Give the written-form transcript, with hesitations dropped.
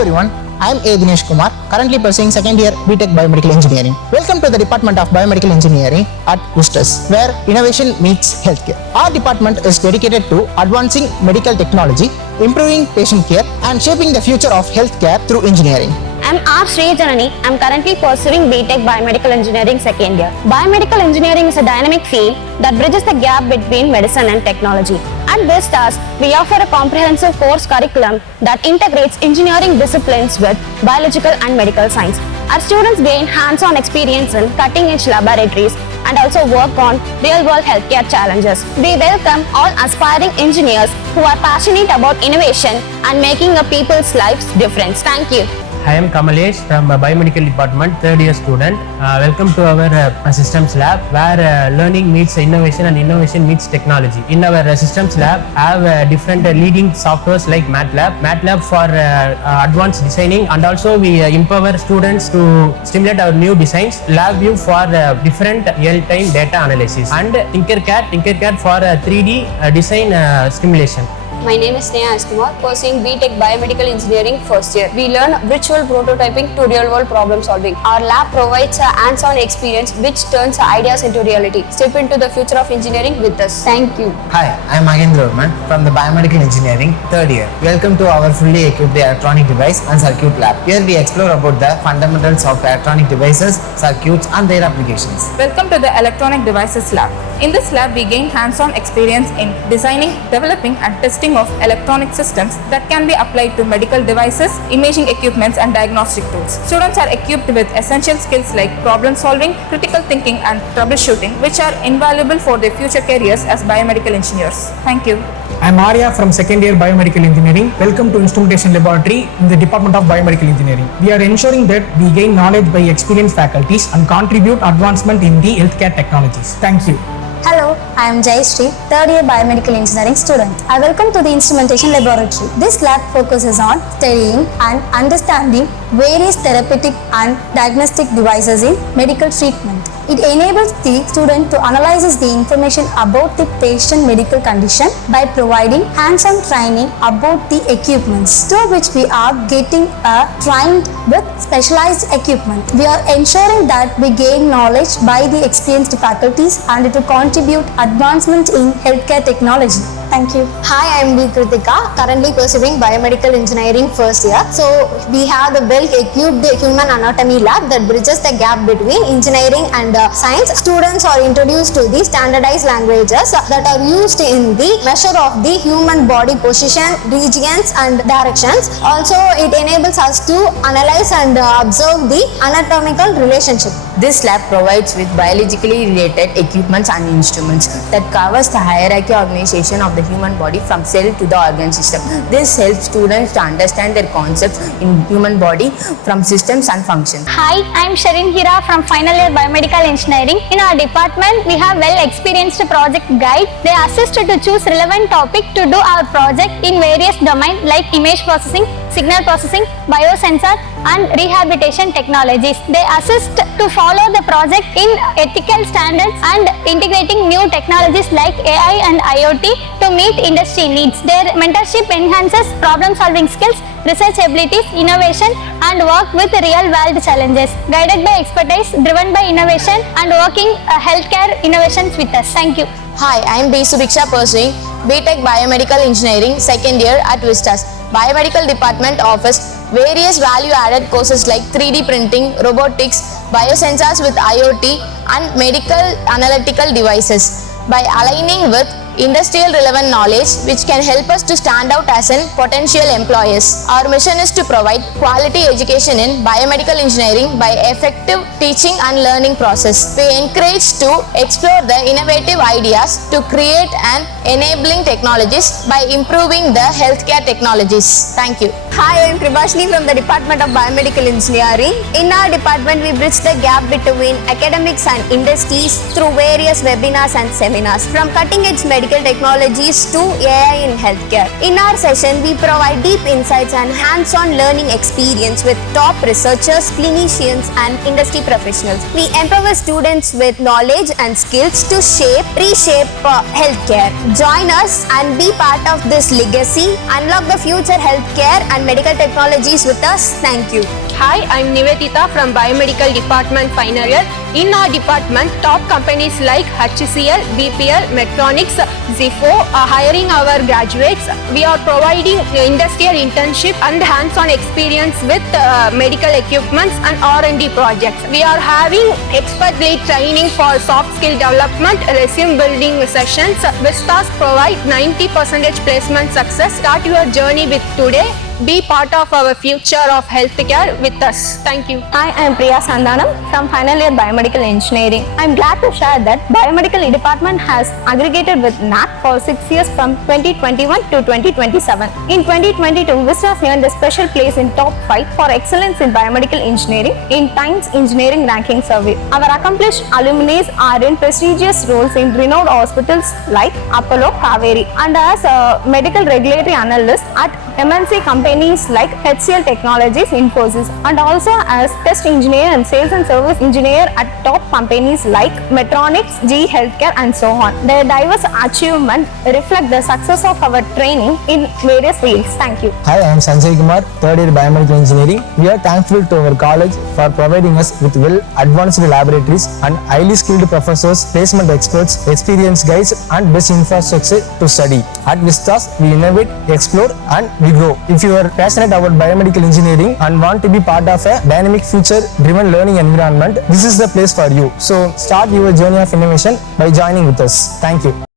everyone, I am A. Dinesh Kumar, currently pursuing second year BTech Biomedical Engineering. Welcome to the Department of Biomedical Engineering at VISTAS, where innovation meets healthcare. Our department is dedicated to advancing medical technology, improving patient care, and shaping the future of healthcare through engineering. I'm R. Srijanani. I'm currently pursuing BTech Biomedical Engineering second year. Biomedical engineering is a dynamic field that bridges the gap between medicine and technology. At VISTAS, we offer a comprehensive course curriculum that integrates engineering disciplines with biological and medical science. Our students gain hands-on experience in cutting-edge laboratories and also work on real-world healthcare challenges. We welcome all aspiring engineers who are passionate about innovation and making a people's lives difference. Thank you. I am Kamalesh from Biomedical Department, third year student. Welcome to our Systems Lab, where learning meets innovation and innovation meets technology. In our Systems Lab, have different leading softwares like MATLAB for advanced designing, and also we empower students to stimulate our new designs. LabVIEW for different real-time data analysis, and Tinkercad for 3D design stimulation. My name is Sneha Askumar, pursuing BTech Biomedical Engineering first year. We learn virtual prototyping to real-world problem solving. Our lab provides a hands-on experience which turns ideas into reality. Step into the future of engineering with us. Thank you. Hi, I am Mahendra Varman from the Biomedical Engineering third year. Welcome to our fully equipped electronic device and circuit lab. Here we explore about the fundamentals of electronic devices, circuits and their applications. Welcome to the Electronic Devices Lab. In this lab, we gain hands-on experience in designing, developing and testing of electronic systems that can be applied to medical devices, imaging equipments and diagnostic tools. Students are equipped with essential skills like problem solving, critical thinking and troubleshooting, which are invaluable for their future careers as biomedical engineers. Thank you. I am Arya from second year Biomedical Engineering. Welcome to Instrumentation Laboratory in the Department of Biomedical Engineering. We are ensuring that we gain knowledge by experienced faculties and contribute advancement in the healthcare technologies. Thank you. Hello, I am Jayashree, third year Biomedical Engineering student. I welcome to the Instrumentation Laboratory. This lab focuses on studying and understanding various therapeutic and diagnostic devices in medical treatment. It enables the student to analyze the information about the patient medical condition by providing hands-on training about the equipments, through which we are getting trained with specialized equipment. We are ensuring that we gain knowledge by the experienced faculties and to contribute advancement in healthcare technology. Thank you. Hi, I am B. Kritika, currently pursuing Biomedical Engineering first year. So, we have the well-equipped human anatomy lab that bridges the gap between engineering and science. Students are introduced to the standardized languages that are used in the measure of the human body position, regions and directions. Also, it enables us to analyze and observe the anatomical relationship. This lab provides with biologically related equipments and instruments that covers the hierarchy organization of the human body from cell to the organ system. This helps students to understand their concepts in human body from systems and functions. Hi, I'm Sharin Hira from final year Biomedical Engineering. In our department, we have well-experienced project guide. They assist to choose relevant topic to do our project in various domains like image processing, signal processing, biosensor and rehabilitation technologies. They assist to follow the project in ethical standards and integrating new technologies like AI and IoT to meet industry needs. Their mentorship enhances problem-solving skills, research abilities, innovation and work with real-world challenges. Guided by expertise, driven by innovation and working healthcare innovations with us. Thank you. Hi, I am B. Subiksha pursuing BTech Biomedical Engineering second year at VISTAS. Biomedical Department offers various value-added courses like 3D printing, robotics, biosensors with IoT and medical analytical devices. By aligning with industrial relevant knowledge which can help us to stand out as in potential employers. Our mission is to provide quality education in biomedical engineering by effective teaching and learning process. We encourage to explore the innovative ideas to create and enabling technologies by improving the healthcare technologies. Thank you. Hi, I am Kribashni from the Department of Biomedical Engineering. In our department, we bridge the gap between academics and industries through various webinars and seminars. From cutting-edge medical technologies to AI in healthcare. In our session, we provide deep insights and hands-on learning experience with top researchers, clinicians, and industry professionals. We empower students with knowledge and skills to reshape healthcare. Join us and be part of this legacy. Unlock the future healthcare and medical technologies with us. Thank you. Hi, I'm Nivedita from Biomedical Department final year. In our department, top companies like HCL, BPL, Medtronics, Zifo are hiring our graduates. We are providing industrial internship and hands-on experience with medical equipments and R&D projects. We are having expert-led training for soft skill development, resume building sessions. VISTAS provide 90% placement success. Start your journey with today. Be part of our future of healthcare with us. Thank you. I am Priya Sandanam from final year Biomedical Engineering. I am glad to share that Biomedical Department has aggregated with NAC for 6 years from 2021 to 2027. In 2022, VISTAS earned a special place in top 5 for excellence in biomedical engineering in Times Engineering Ranking Survey. Our accomplished alumni are in prestigious roles in renowned hospitals like Apollo, Kaveri, and as a medical regulatory analyst at MNC companies like HCL Technologies, Infosys, and also as test engineer and sales and service engineer at top companies like Medtronics, GE Healthcare, and so on. Their diverse achievement reflect the success of our training in various fields. Thank you. Hi, I am Sanjay Kumar, third year Biomedical Engineering. We are thankful to our college for providing us with well-advanced laboratories and highly skilled professors, placement experts, experienced guides, and best infrastructure to study. At VISTAS, we innovate, explore, and we grow. If you are passionate about biomedical engineering and want to be part of a dynamic future-driven learning environment, this is the place for you. So start your journey of innovation by joining with us. Thank you.